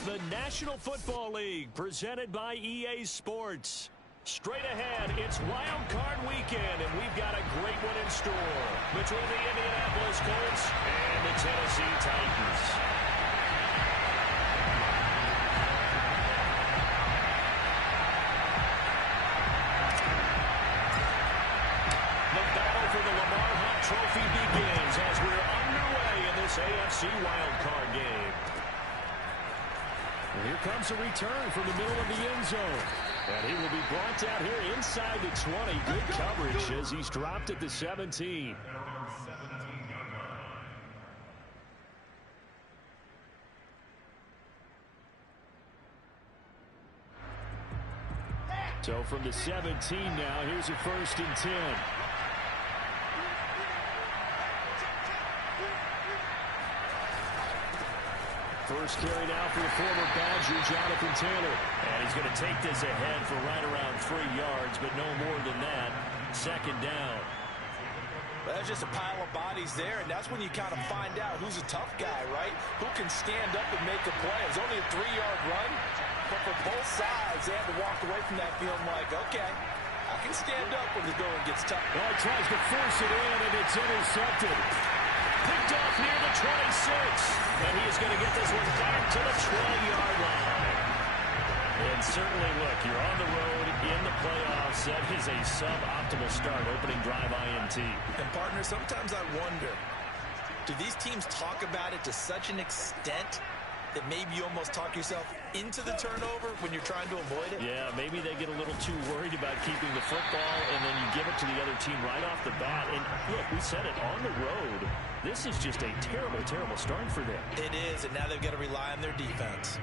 It's the National Football League presented by EA Sports. Straight ahead, it's Wild Card Weekend, and we've got a great one in store between the Indianapolis Colts and the Tennessee Titans. The battle for the Lamar Hunt Trophy begins as we're underway in this AFC Wild Card game. And here comes a return from the middle of the end zone. And he will be brought out here inside the 20. Good coverage as he's dropped at the 17. So from the 17 now, here's a 1st and 10. First carry now for the former Badger, Jonathan Taylor. And he's going to take this ahead for right around 3 yards, but no more than that. 2nd down. Well, there's just a pile of bodies there, and that's when you kind of find out who's a tough guy, right? Who can stand up and make a play. It's only a 3-yard run, but for both sides, they had to walk away from that feeling like, okay, I can stand up when the going gets tough. Well, he tries to force it in, and it's intercepted. Picked off near the 26. And he is going to get this one back to the 20-yard line. And certainly, look, you're on the road in the playoffs. That is a suboptimal start, opening drive INT. And, partner, sometimes I wonder, do these teams talk about it to such an extent that maybe you almost talk yourself into the turnover when you're trying to avoid it? Yeah, maybe they get a little too worried about keeping the football, and then you give it to the other team right off the bat. And, look, we said it, on the road, this is just a terrible, terrible start for them. It is, and now they've got to rely on their defense.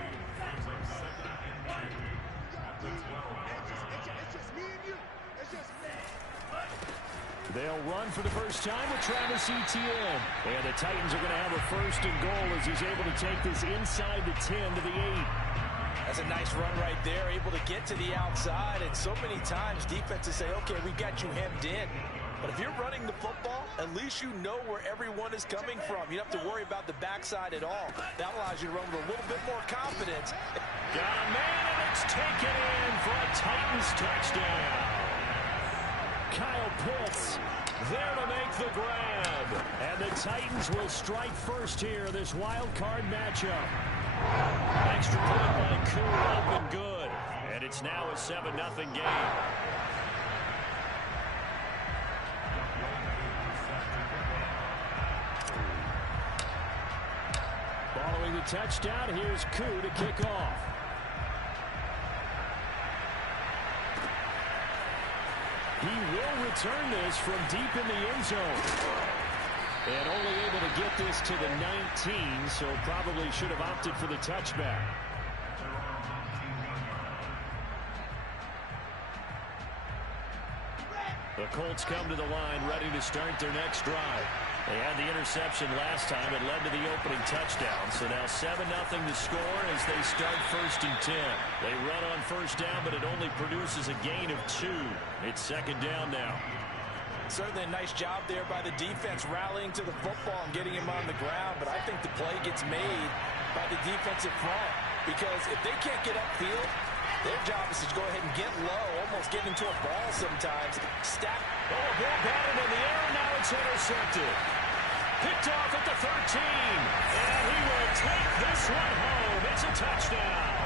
They'll run for the first time with Travis Etienne. And the Titans are going to have a 1st and goal as he's able to take this inside the 10 to the 8. That's a nice run right there, able to get to the outside. And so many times defenses say, okay, we've got you hemmed in. But if you're running the football, at least you know where everyone is coming from. You don't have to worry about the backside at all. That allows you to run with a little bit more confidence. Got a man, and it's taken in for a Titans touchdown. Kyle Pitts there to make the grab. And the Titans will strike first here in this wild card matchup. Extra point by Koo, up and good. And it's now a 7-0 game. Following the touchdown, here's Koo to kick off. He will return this from deep in the end zone. And only able to get this to the 19, so probably should have opted for the touchback. The Colts come to the line ready to start their next drive. They had the interception last time. It led to the opening touchdown. So now 7-0 to score as they start 1st and 10. They run on 1st down, but it only produces a gain of 2. It's 2nd down now. Certainly a nice job there by the defense rallying to the football and getting him on the ground. But I think the play gets made by the defensive front. Because if they can't get upfield, their job is to go ahead and get low, almost get into a ball sometimes. Stack. Oh, a ball batted in the air, and now it's intercepted. Picked off at the 13. And he will take this one home. It's a touchdown.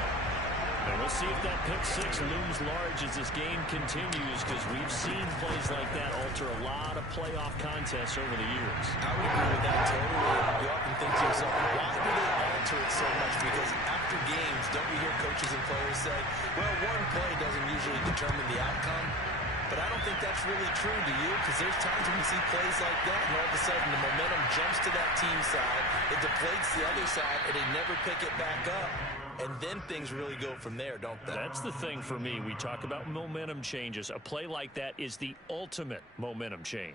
And we'll see if that pick 6 looms large as this game continues, because we've seen plays like that alter a lot of playoff contests over the years. I would agree with that totally. You often think to yourself, why do they alter it so much? Because after games, don't we hear coaches and players say, well, one play doesn't usually determine the outcome. But I don't think that's really true, do you? Because there's times when you see plays like that, and all of a sudden the momentum jumps to that team side, it deflates the other side, and they never pick it back up. And then things really go from there, don't they? That's the thing for me. We talk about momentum changes. A play like that is the ultimate momentum change.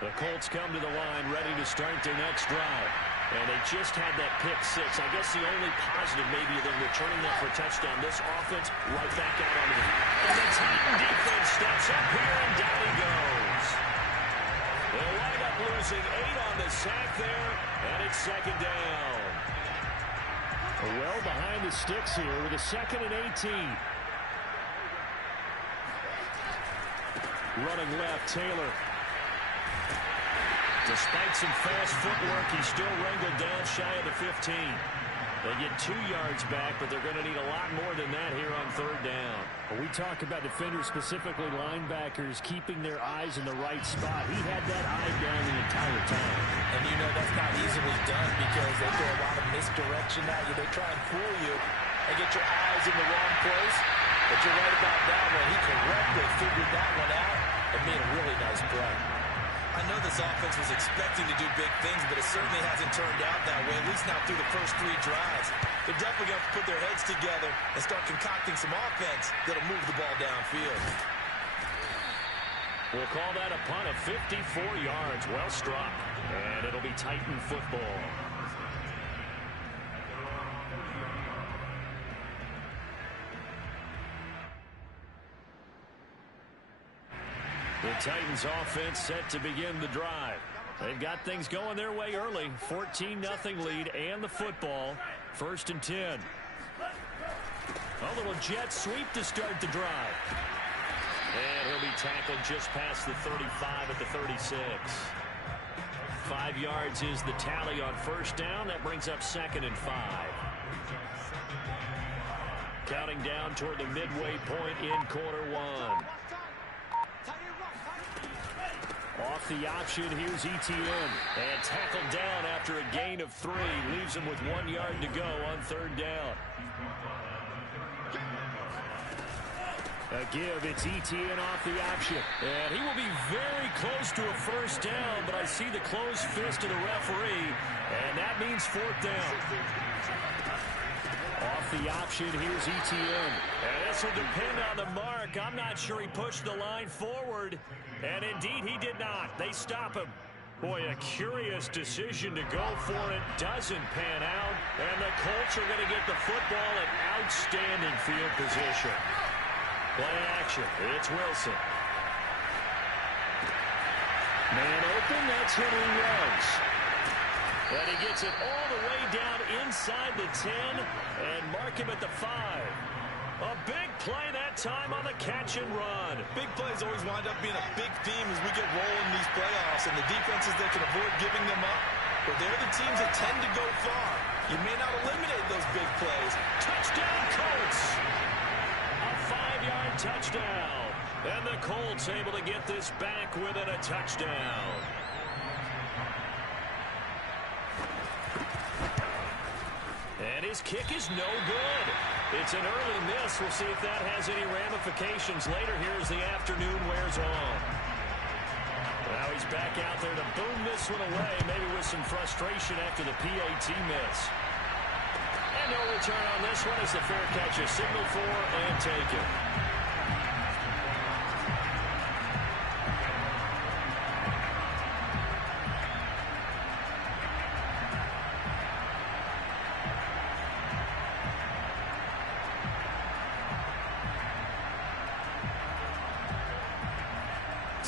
The Colts come to the line ready to start their next drive. And they just had that pick six. I guess the only positive maybe of them returning that for a touchdown. This offense right back out on the And the Titan defense steps up here, and down he goes. They'll wind up losing 8 on the sack there, and it's second down. Well behind the sticks here with a 2nd and 18. Running left, Taylor. Despite some fast footwork, he's still wrangled down shy of the 15. They get 2 yards back, but they're going to need a lot more than that here on 3rd down. Well, we talk about defenders, specifically linebackers, keeping their eyes in the right spot. He had that eye down the entire time. And you know that's not easily done because they throw a lot of misdirection at you. They try and fool you and get your eyes in the wrong place. But you're right about that one. He correctly figured that one out and made a really nice play. I know this offense was expecting to do big things, but it certainly hasn't turned out that way, at least not through the first 3 drives. They're definitely going to put their heads together and start concocting some offense that'll move the ball downfield. We'll call that a punt of 54 yards. Well struck. And it'll be Titan football. The Titans offense set to begin the drive. They've got things going their way early. 14-0 lead and the football. 1st and 10. A little jet sweep to start the drive. And he'll be tackled just past the 35 at the 36. 5 yards is the tally on 1st down. That brings up 2nd and 5. Counting down toward the midway point in quarter 1. Off the option, here's Etienne. And tackled down after a gain of 3. Leaves him with 1 yard to go on 3rd down. A give, it's Etienne off the option. And he will be very close to a 1st down, but I see the closed fist of the referee, and that means 4th down. Off the option, here's Etienne. And this will depend on the mark. I'm not sure he pushed the line forward. And indeed, he did not. They stop him. Boy, a curious decision to go for it. Doesn't pan out. And the Colts are going to get the football in outstanding field position. Play action. It's Wilson. Man open. That's Henry Ruggs. And he gets it all the way down inside the 10 and mark him at the 5. A big play that time on the catch and run. Big plays always wind up being a big theme as we get rolling in these playoffs, and the defenses that can avoid giving them up, but they're the teams that tend to go far. You may not eliminate those big plays. Touchdown, Colts! A 5-yard touchdown. And the Colts able to get this back within a touchdown. And his kick is no good. It's an early miss. We'll see if that has any ramifications later here as the afternoon wears on. Now he's back out there to boom this one away, maybe with some frustration after the PAT miss. And no return on this one as the fair catch is signaled for and taken.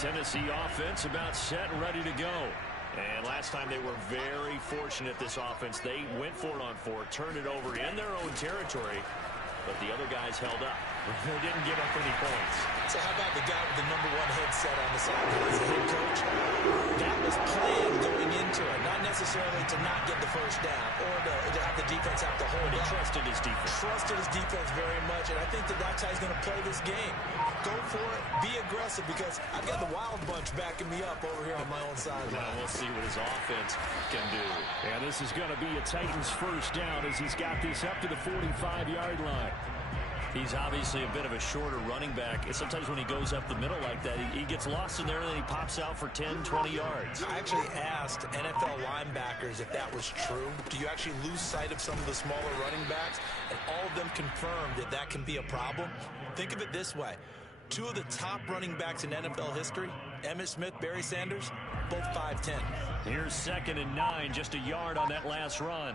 Tennessee offense about set and ready to go. And last time they were very fortunate, this offense. They went for it on 4, turned it over in their own territory, but the other guys held up. They didn't give up any points. So how about the guy with the #1 headset on the sideline as the head coach? That was planned going into it, not necessarily to not get the 1st down or to have the defense have to hold He up. trusted his defense. Trusted his defense very much, and I think that's how he's going to play this game. Go for it, be aggressive, because I've got the Wild Bunch backing me up over here on my own sideline. Now we'll see what his offense can do. And this is going to be a Titans 1st down as he's got this up to the 45-yard line. He's obviously a bit of a shorter running back. And sometimes when he goes up the middle like that, he gets lost in there and then he pops out for 10, 20 yards. I actually asked NFL linebackers if that was true. Do you actually lose sight of some of the smaller running backs? And all of them confirmed that that can be a problem. Think of it this way. Two of the top running backs in NFL history, Emmitt Smith, Barry Sanders, both 5'10". Here's 2nd and 9, just a yard on that last run.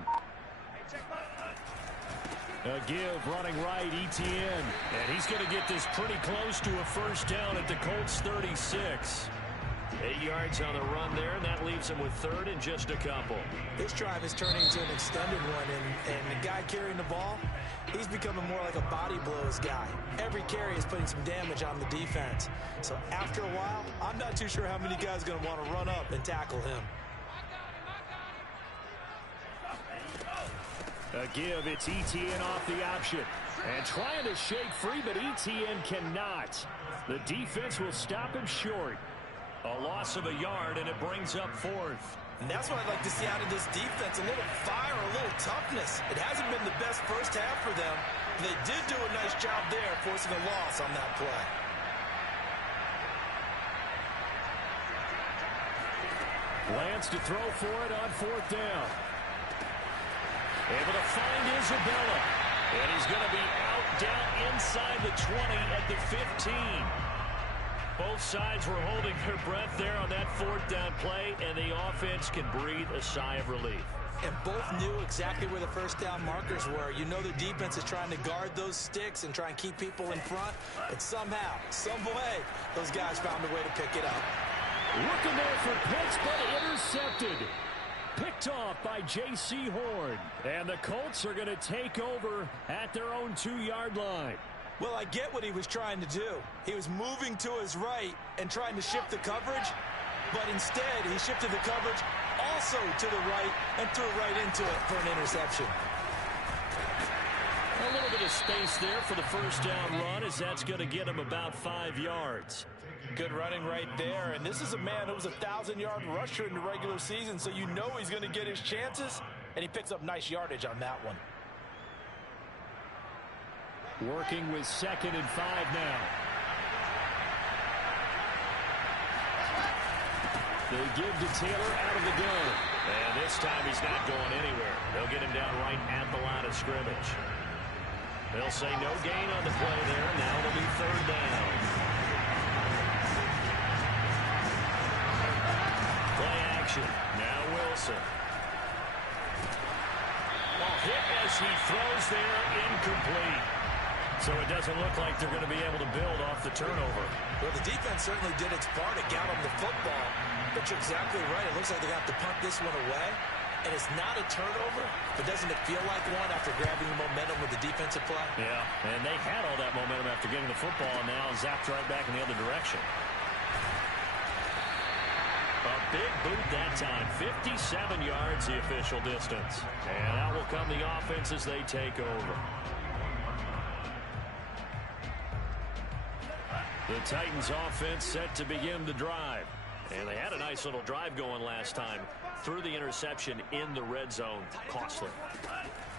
A give running right, Etienne. And he's going to get this pretty close to a first down at the Colts 36. 8 yards on the run there, and that leaves him with 3rd and just a couple. This drive is turning into an extended one, and the guy carrying the ball, he's becoming more like a body blows guy. Every carry is putting some damage on the defense. So after a while, I'm not too sure how many guys are going to want to run up and tackle him. A give, it's Etienne off the option. And trying to shake free, but Etienne cannot. The defense will stop him short. A loss of a yard, and it brings up 4th. And that's what I'd like to see out of this defense. A little fire, a little toughness. It hasn't been the best first half for them. They did do a nice job there, forcing a loss on that play. Lance to throw for it on 4th down. Able to find Isabella. And he's going to be out down inside the 20 at the 15. Both sides were holding their breath there on that 4th down play, and the offense can breathe a sigh of relief. And both knew exactly where the first down markers were. You know the defense is trying to guard those sticks and try and keep people in front. But somehow, some way, those guys found a way to pick it up. Looking there for Pitts, but intercepted. Picked off by J.C. Horn. And the Colts are going to take over at their own 2-yard line. Well, I get what he was trying to do. He was moving to his right and trying to shift the coverage, but instead he shifted the coverage also to the right and threw right into it for an interception. A little bit of space there for the first down run, as that's going to get him about 5 yards. Good running right there, and this is a man who was a 1,000-yard rusher in the regular season, so you know he's going to get his chances, and he picks up nice yardage on that one. Working with 2nd and 5 now. They give to Taylor out of the gun. And this time he's not going anywhere. They'll get him down right at the line of scrimmage. They'll say no gain on the play there. Now it'll be 3rd down. Play action. Now Wilson. Ball hit as he throws there, incomplete. So it doesn't look like they're going to be able to build off the turnover. Well, the defense certainly did its part to get them the football. But you're exactly right. It looks like they got to punt this one away. And it's not a turnover, but doesn't it feel like one after grabbing the momentum with the defensive play? Yeah, and they had all that momentum after getting the football, and now zapped right back in the other direction. A big boot that time. 57 yards the official distance. And out will come the offense as they take over. The Titans offense set to begin the drive. And they had a nice little drive going last time. Threw the interception in the red zone. Costly.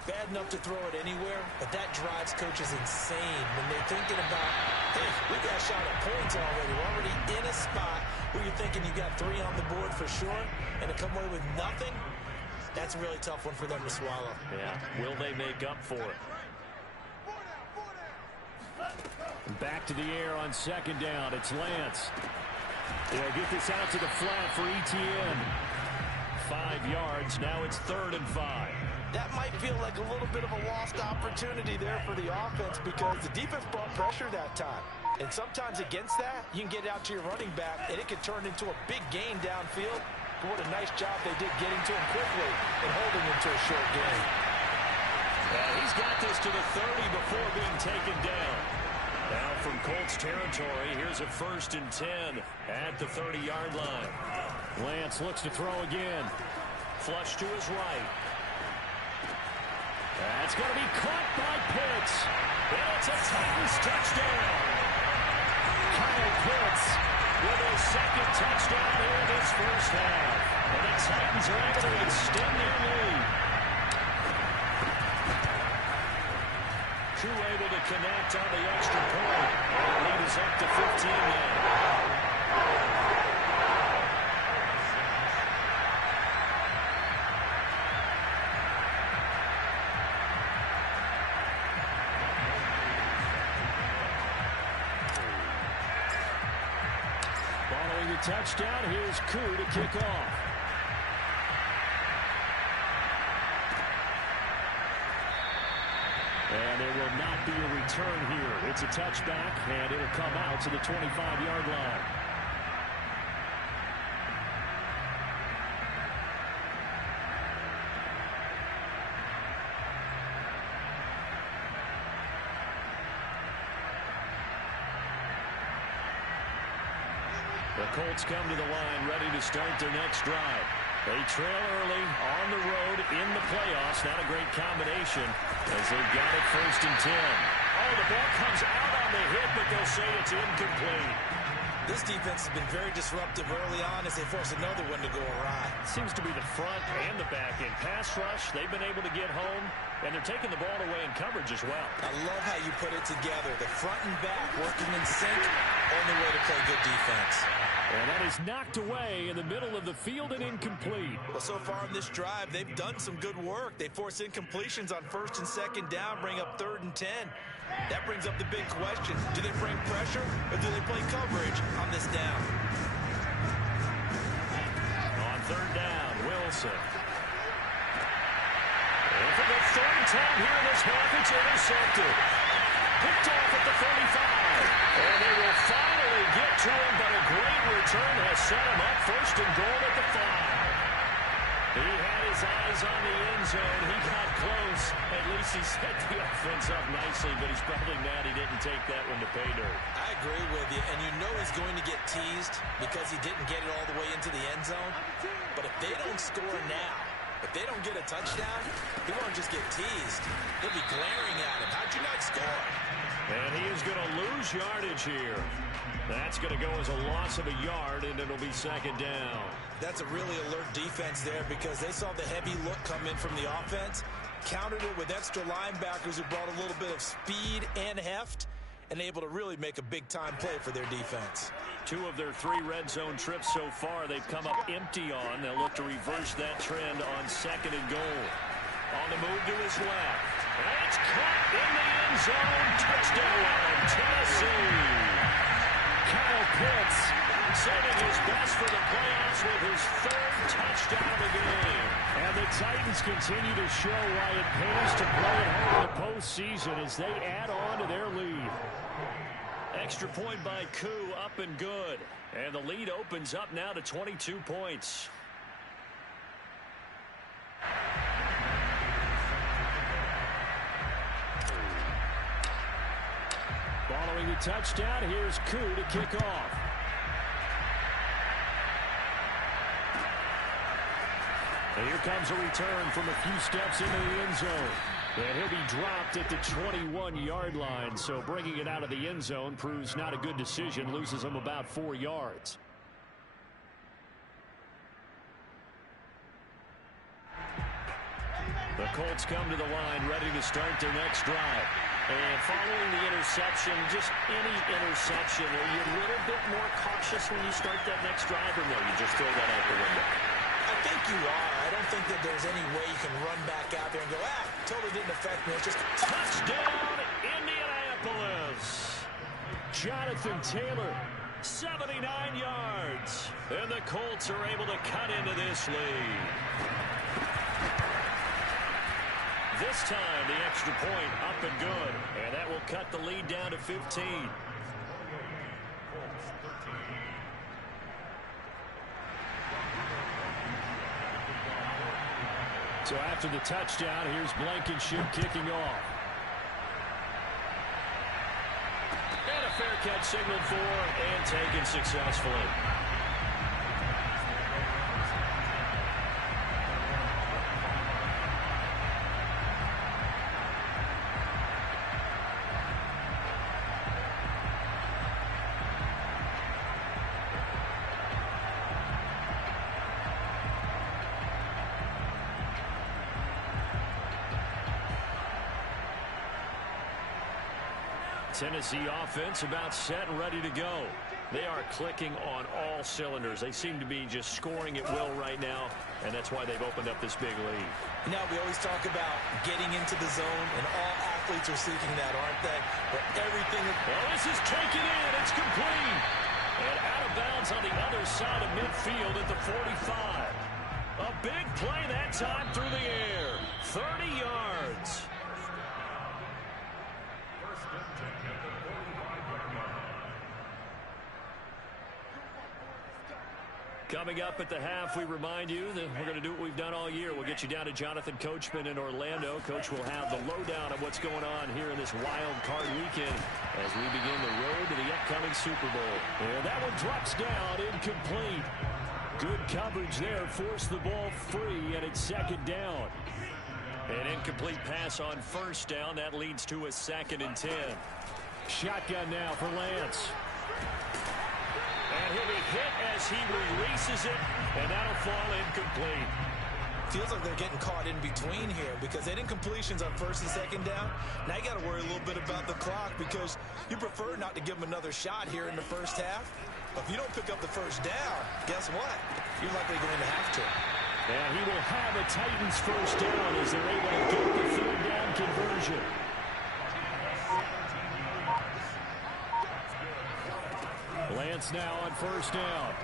Bad enough to throw it anywhere, but that drives coaches insane when they're thinking about, hey, we got shot at points already. We're already in a spot where you're thinking you got 3 on the board for sure, and to come away with nothing, that's a really tough one for them to swallow. Yeah, will they make up for it? Back to the air on 2nd down. It's Lance. They'll get this out to the flat for Etienne. 5 yards. Now it's 3rd and 5. That might feel like a little bit of a lost opportunity there for the offense because the defense brought pressure that time. And sometimes against that, you can get out to your running back, and it can turn into a big gain downfield. But what a nice job they did getting to him quickly and holding him to a short gain. He's got this to the 30 before being taken down. Now from Colts territory, here's a 1st and 10 at the 30-yard line. Lance looks to throw again. Flush to his right. That's going to be caught by Pitts. And it's a Titans touchdown. Kyle Pitts with his 2nd touchdown here in this first half. And the Titans are able to extend their lead. Crew able to connect on the extra point. And the lead is up to 15 now. the touchdown, here's Koo to kick off. And there will not be a return here. It's a touchback, and it'll come out to the 25-yard line. The Colts come to the line ready to start their next drive. They trail early on the road in the playoffs. Not a great combination as they've got it 1st and 10. Oh, the ball comes out on the hit, but they'll say it's incomplete. This defense has been very disruptive early on as they force another one to go awry. Seems to be the front and the back end. Pass rush, they've been able to get home, and they're taking the ball away in coverage as well. I love how you put it together. The front and back working in sync, only way to play good defense. And that is knocked away in the middle of the field and incomplete. Well, so far in this drive, they've done some good work. They force incompletions on 1st and 2nd down, bring up 3rd and 10. That brings up the big question. Do they bring pressure or do they play coverage on this down? On 3rd down, Wilson. And for the 3rd time here in this half, it's intercepted. Picked off at the 35. And they will finally get to him, but a great return has set him up 1st and goal at the 5. He had his eyes on the end zone. He got close. At least he set the offense up nicely, but he's probably mad he didn't take that one to pay dirt. I agree with you, and you know he's going to get teased because he didn't get it all the way into the end zone. But if they don't score now, if they don't get a touchdown, he won't just get teased. He'll be glaring at him. How'd you not score? And he is going to lose yardage here. That's going to go as a loss of a yard, and it'll be 2nd down. That's a really alert defense there because they saw the heavy look come in from the offense, countered it with extra linebackers who brought a little bit of speed and heft, and able to really make a big-time play for their defense. 2 of their 3 red zone trips so far they've come up empty on. They'll look to reverse that trend on 2nd and goal. On the move to his left. And it's caught in the end zone. Touchdown, Tennessee. Kyle Pitts saving his best for the playoffs with his 3rd touchdown of the game. And the Titans continue to show why it pays to play at home in the postseason as they add on to their lead. Extra point by Koo, up and good. And the lead opens up now to 22 points. Following the touchdown, here's Koo to kick off. And here comes a return from a few steps into the end zone. And he'll be dropped at the 21-yard line, so bringing it out of the end zone proves not a good decision, loses him about 4 yards. The Colts come to the line ready to start their next drive. And following the interception, just any interception, are you a little bit more cautious when you start that next drive, or no, you just throw that out the window? I think you are. I don't think that there's any way you can run back out there and go, totally didn't affect me. It's just touchdown, Indianapolis. Jonathan Taylor, 79 yards. And the Colts are able to cut into this lead. This time, the extra point up and good. And that will cut the lead down to 15. So after the touchdown, here's Blankenship kicking off. And a fair catch signaled for and taken successfully. Tennessee offense about set and ready to go. They are clicking on all cylinders. They seem to be just scoring at will right now, and that's why they've opened up this big lead. Now, we always talk about getting into the zone, and all athletes are seeking that, aren't they? But everything... Well, this is taken in. It's complete. And out of bounds on the other side of midfield at the 45. A big play that time through the air. 30 yards. Coming up at the half, we remind you that we're going to do what we've done all year. We'll get you down to Jonathan Coachman in Orlando. Coach will have the lowdown of what's going on here in this wild card weekend as we begin the road to the upcoming Super Bowl. And that one drops down, incomplete. Good coverage there, forced the ball free, and it's second down. An incomplete pass on first down. That leads to a 2nd and 10. Shotgun now for Lance. And he'll be hit as he releases it, and that'll fall incomplete. Feels like they're getting caught in between here because they had incompletions on 1st and 2nd down. Now you got to worry a little bit about the clock because you prefer not to give them another shot here in the first half. But if you don't pick up the first down, guess what? You're likely going to have to. And he will have a Titans first down as they're able to get the 3rd down conversion. Lance now on first down.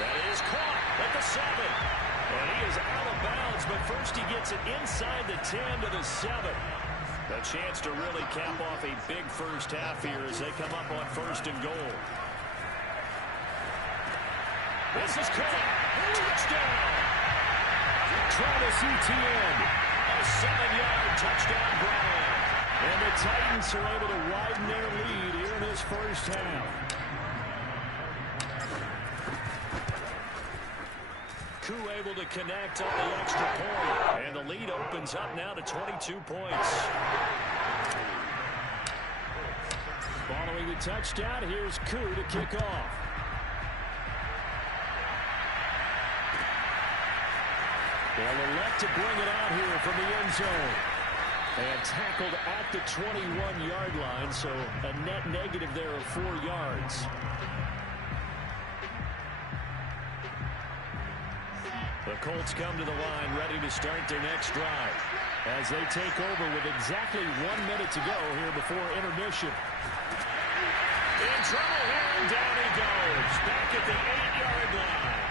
That is caught at the 7. And he is out of bounds, but first he gets it inside the 10 to the 7. A chance to really cap off a big first half here as they come up on 1st and goal. This is caught. Touchdown! Travis Etienne. A 7-yard touchdown grab. And the Titans are able to widen their lead here in this first half. Koo able to connect on the extra point. And the lead opens up now to 22 points. Following the touchdown, here's Koo to kick off. They'll elect to bring it out here from the end zone. And tackled at the 21-yard line, so a net negative there of 4 yards. The Colts come to the line ready to start their next drive as they take over with exactly 1 minute to go here before intermission. In trouble here, and down he goes. Back at the 8-yard line.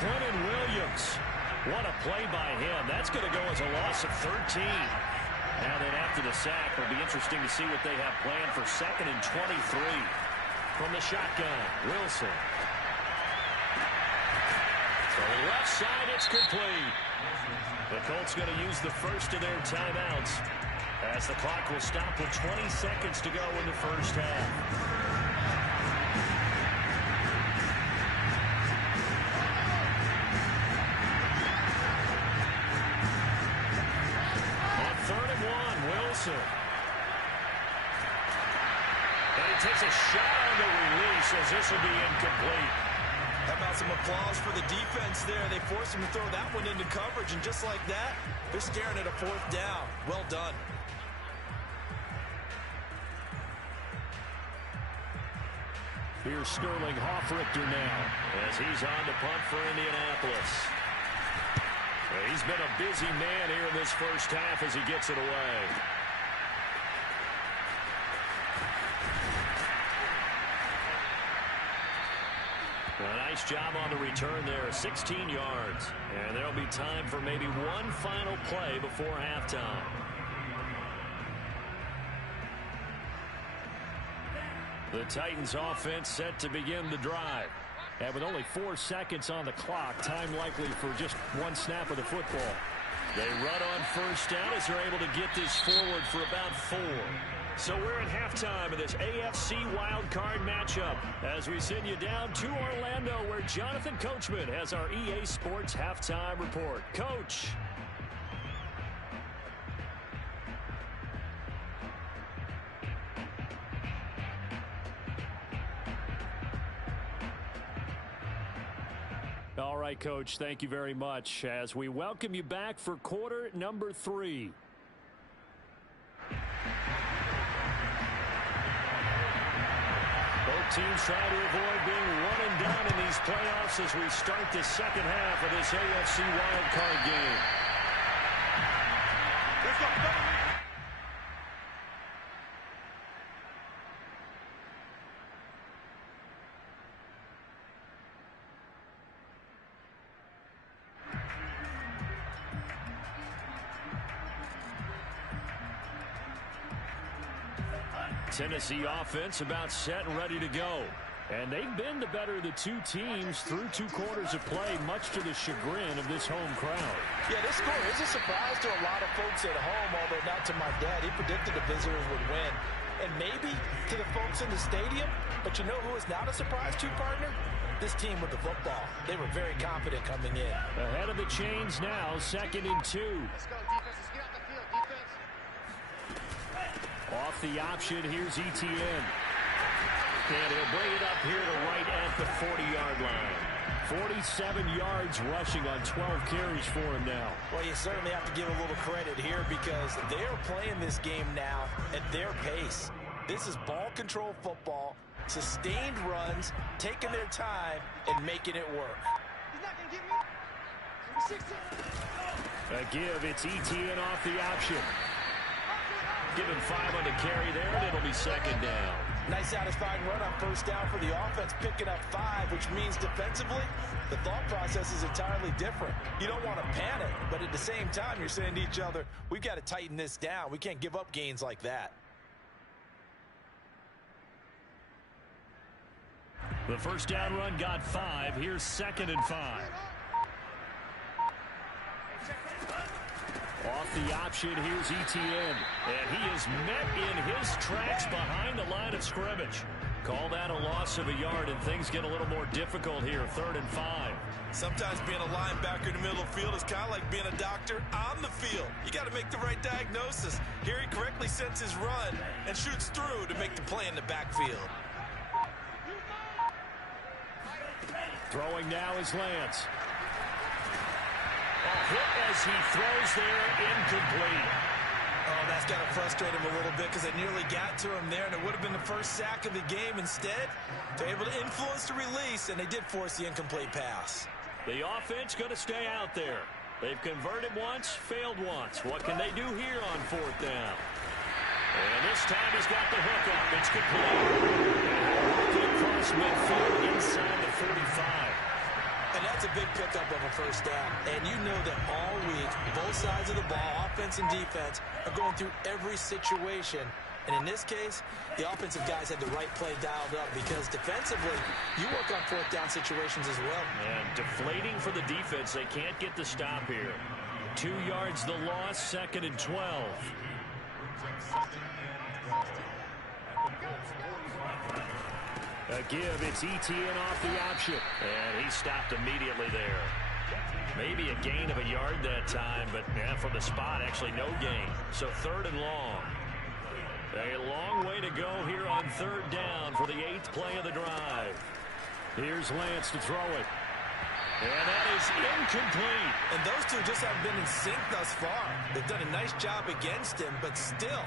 Quentin Williams. What a play by him. That's going to go as a loss of 13. Now then, after the sack, it'll be interesting to see what they have planned for 2nd and 23. From the shotgun, Wilson. To the left side, it's complete. The Colts going to use the first of their timeouts as the clock will stop with 20 seconds to go in the first half. And he takes a shot on the release as this will be incomplete. How about some applause for the defense there? They forced him to throw that one into coverage, and just like that, they're staring at a 4th down. Well done. Here's Sterling Hoffrichter now as he's on to punt for Indianapolis. He's been a busy man here in this first half as he gets it away. A nice job on the return there, 16 yards. And there'll be time for maybe one final play before halftime. The Titans offense set to begin the drive. And with only 4 seconds on the clock, time likely for just one snap of the football. They run on first down as they're able to get this forward for about 4. So we're at halftime of this AFC wildcard matchup as we send you down to Orlando where Jonathan Coachman has our EA Sports halftime report. Coach. All right, Coach, thank you very much as we welcome you back for quarter number 3. Both teams trying to avoid being one and done in these playoffs as we start the second half of this AFC wildcard game. Tennessee offense about set and ready to go. And they've been the better of the two teams through 2 quarters of play, much to the chagrin of this home crowd. Yeah, this score is a surprise to a lot of folks at home, although not to my dad. He predicted the visitors would win. And maybe to the folks in the stadium. But you know who is not a surprise to, partner? This team with the football. They were very confident coming in. Ahead of the chains now, 2nd and 2. Let's go, defense. Let's get out the field, defense. Off the option, here's Etienne. And he'll bring it up here to right at the 40-yard line. 47 yards rushing on 12 carries for him now. Well, you certainly have to give a little credit here because they are playing this game now at their pace. This is ball control football, sustained runs, taking their time, and making it work. He's not going to give me 16. A give, it's Etienne off the option. Give him 5 on the carry there, and it'll be 2nd down. Nice satisfying run on 1st down for the offense, picking up 5, which means defensively, the thought process is entirely different. You don't want to panic, but at the same time, you're saying to each other, we've got to tighten this down. We can't give up gains like that. The 1st down run got 5. Here's 2nd and 5. Off the option, here's Etienne. And he is met in his tracks behind the line of scrimmage. Call that a loss of a yard, and things get a little more difficult here, 3rd and 5. Sometimes being a linebacker in the middle of the field is kind of like being a doctor on the field. You got to make the right diagnosis. Here he correctly sends his run and shoots through to make the play in the backfield. Throwing now is Lance. A hit as he throws there, incomplete. Oh, that's got to frustrate him a little bit because they nearly got to him there, and it would have been the first sack of the game. Instead, they're able to influence the release, and they did force the incomplete pass. The offense going to stay out there. They've converted once, failed once. What can they do here on 4th down? And this time he's got the hook up. It's complete. Across midfield inside the 45. And that's a big pickup of a 1st down. And you know that all week, both sides of the ball, offense and defense, are going through every situation. And in this case, the offensive guys had the right play dialed up because defensively, you work on 4th down situations as well. And deflating for the defense. They can't get the stop here. 2 yards the loss, 2nd and 12. A give, it's Etienne off the option. And he stopped immediately there. Maybe a gain of a yard that time, but from the spot, actually no gain. So 3rd and long. A long way to go here on 3rd down for the 8th play of the drive. Here's Lance to throw it. And that is incomplete. And those two just haven't been in sync thus far. They've done a nice job against him, but still,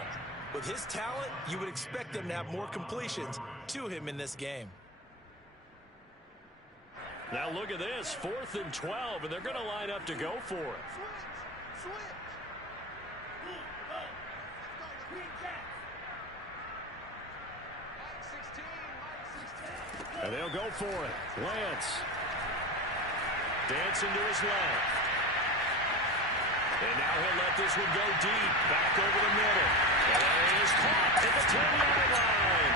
with his talent, you would expect them to have more completions to him in this game. Now look at this, 4th and 12, and they're going to line up to go for it. And they'll go for it. Lance. Dancing to his left. And now he'll let this one go deep. Back over the middle. And he is caught at the 10-yard line.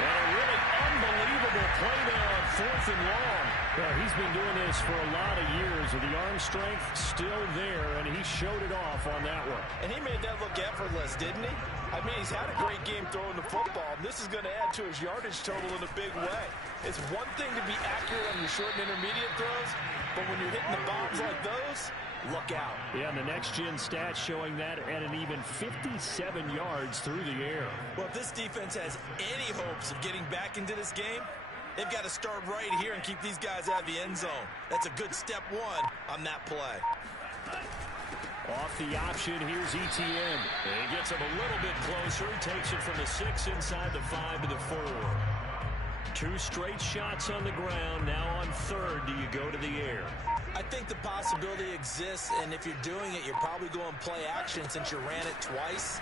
And a really unbelievable play there on 4th and long. Well, he's been doing this for a lot of years with the arm strength still there, and he showed it off on that one. And he made that look effortless, didn't he? I mean, he's had a great game throwing the football, and this is going to add to his yardage total in a big way. It's one thing to be accurate on your short and intermediate throws, but when you're hitting the bombs like those, look out. Yeah, and the next-gen stats showing that at an even 57 yards through the air. Well, if this defense has any hopes of getting back into this game, they've got to start right here and keep these guys out of the end zone. That's a good step 1 on that play. Off the option, here's Etienne. And he gets him a little bit closer. He takes it from the 6 inside the 5 to the 4. 2 straight shots on the ground. Now on 3rd, do you go to the air? I think the possibility exists, and if you're doing it, you're probably going play action since you ran it twice.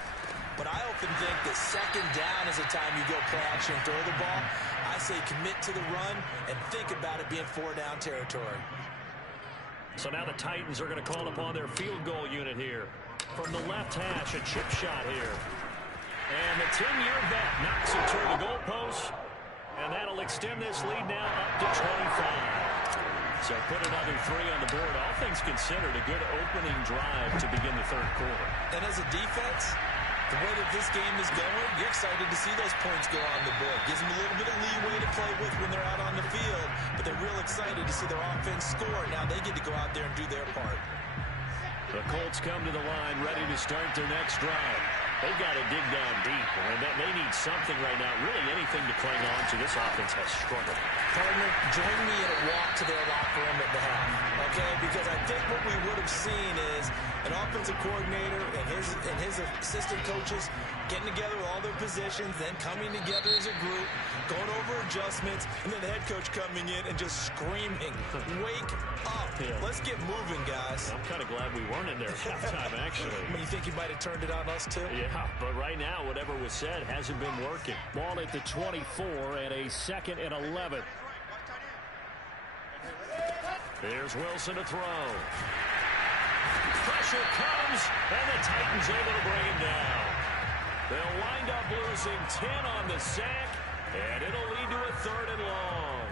But I often think that 2nd down is the time you go play action and throw the ball. I say commit to the run and think about it being 4-down territory. So now the Titans are going to call upon their field goal unit here. From the left hash, a chip shot here. And the 10-year vet knocks it toward the goalpost. And that'll extend this lead now up to 25. So put another 3 on the board. All things considered, a good opening drive to begin the third quarter. And as a defense, the way that this game is going, you're excited to see those points go on the board. Gives them a little bit of leeway to play with when they're out on the field. But they're real excited to see their offense score. Now they get to go out there and do their part. The Colts come to the line ready to start their next drive. They've got to dig down deep, and they need something right now, really anything to cling on to. This offense has struggled. Partner, join me in a walk to their locker room at the half, okay? Because I think what we would have seen is an offensive coordinator and his assistant coaches getting together with all their positions, then coming together as a group, going over adjustments, and then the head coach coming in and just screaming, "Wake up. Yeah. Let's get moving, guys." I'm kind of glad we weren't in there at halftime, actually. You think he might have turned it on us, too? Yeah, but right now, whatever was said hasn't been working. Ball at the 24 and a 2nd and 11. Here's Wilson to throw. Pressure comes, and the Titans able to bring him down. They'll wind up losing 10 on the sack, and it'll lead to a 3rd and long.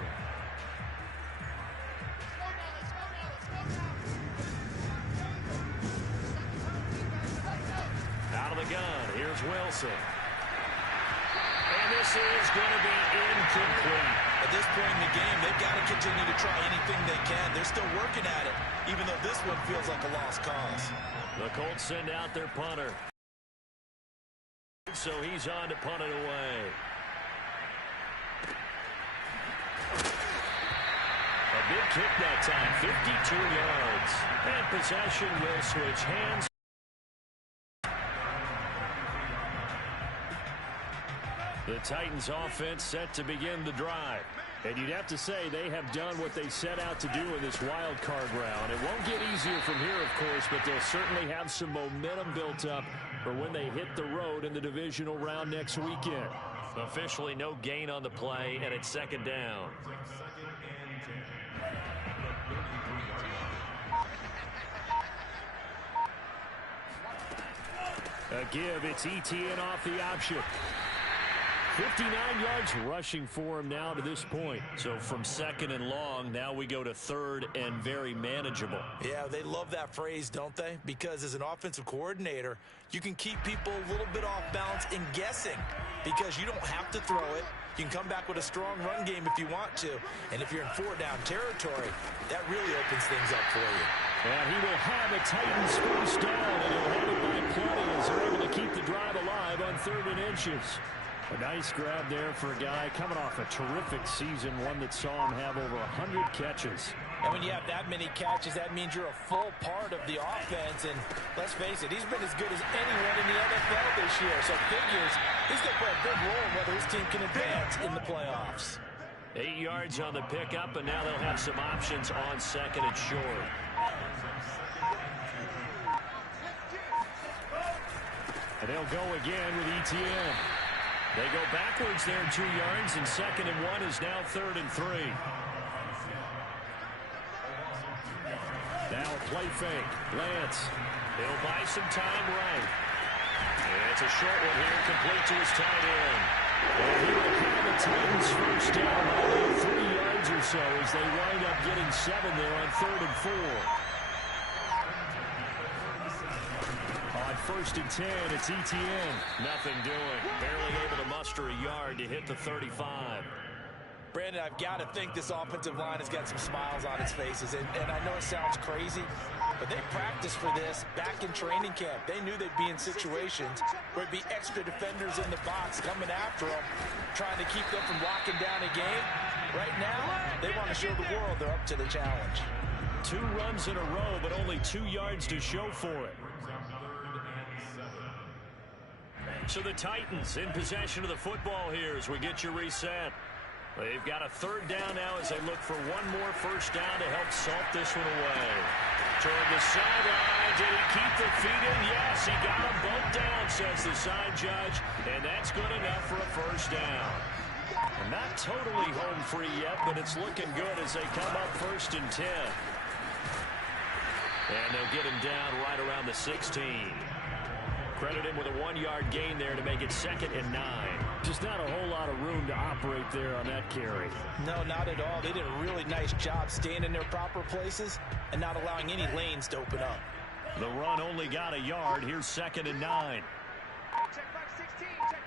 Out of the gun, here's Wilson. And this is going to be incomplete. At this point in the game, they've got to continue to try anything they can. They're still working at it, even though this one feels like a lost cause. The Colts send out their punter. So he's on to punt it away. A big kick that time, 52 yards. And possession will switch hands. The Titans offense set to begin the drive. And you'd have to say they have done what they set out to do in this wild card round. It won't get easier from here, of course, but they'll certainly have some momentum built up for when they hit the road in the divisional round next weekend. Officially no gain on the play, and it's 2nd down. A give, it's ETN off the option. 59 yards rushing for him now to this point. So from 2nd and long, now we go to 3rd and very manageable. Yeah, they love that phrase, don't they? Because as an offensive coordinator, you can keep people a little bit off balance and guessing because you don't have to throw it. You can come back with a strong run game if you want to. And if you're in 4-down territory, that really opens things up for you. And he will have a Titans first down, and he'll have it by plenty as they're able to keep the drive alive on 3rd and inches. A nice grab there for a guy coming off a terrific season, one that saw him have over 100 catches. And when you have that many catches, that means you're a full part of the offense. And let's face it, he's been as good as anyone in the NFL this year. So figures he's going to play a big role in whether his team can advance in the playoffs. 8 yards on the pickup, and now they'll have some options on 2nd and short. And they'll go again with ETN. They go backwards there 2 yards, and 2nd and 1 is now 3rd and 3. Now a play fake. Lance. He'll buy some time right. And it's a short one here, complete to his tight end. And he will have the Titans first down by 3 yards or so as they wind up getting 7 there on 3rd and 4. On 1st and 10, it's ETN. Nothing doing. Barely able to muster a yard to hit the 35. Brandon, I've got to think this offensive line has got some smiles on its faces. And I know it sounds crazy, but they practiced for this back in training camp. They knew they'd be in situations where it'd be extra defenders in the box coming after them, trying to keep them from locking down a game. Right now, they want to show the world they're up to the challenge. 2 runs in a row, but only 2 yards to show for it. So the Titans in possession of the football here as we get you reset. They've got a 3rd down now as they look for one more first down to help salt this one away. Toward the sideline, did he keep the feet in? Yes, he got them both down, says the side judge, and that's good enough for a first down. And not totally home free yet, but it's looking good as they come up 1st and 10. And they'll get him down right around the 16. Credit him with a 1-yard gain there to make it 2nd and 9. Just not a whole lot of room to operate there on that carry. No, not at all. They did a really nice job staying in their proper places and not allowing any lanes to open up. The run only got a yard. Here's 2nd and 9. Check back 16. Check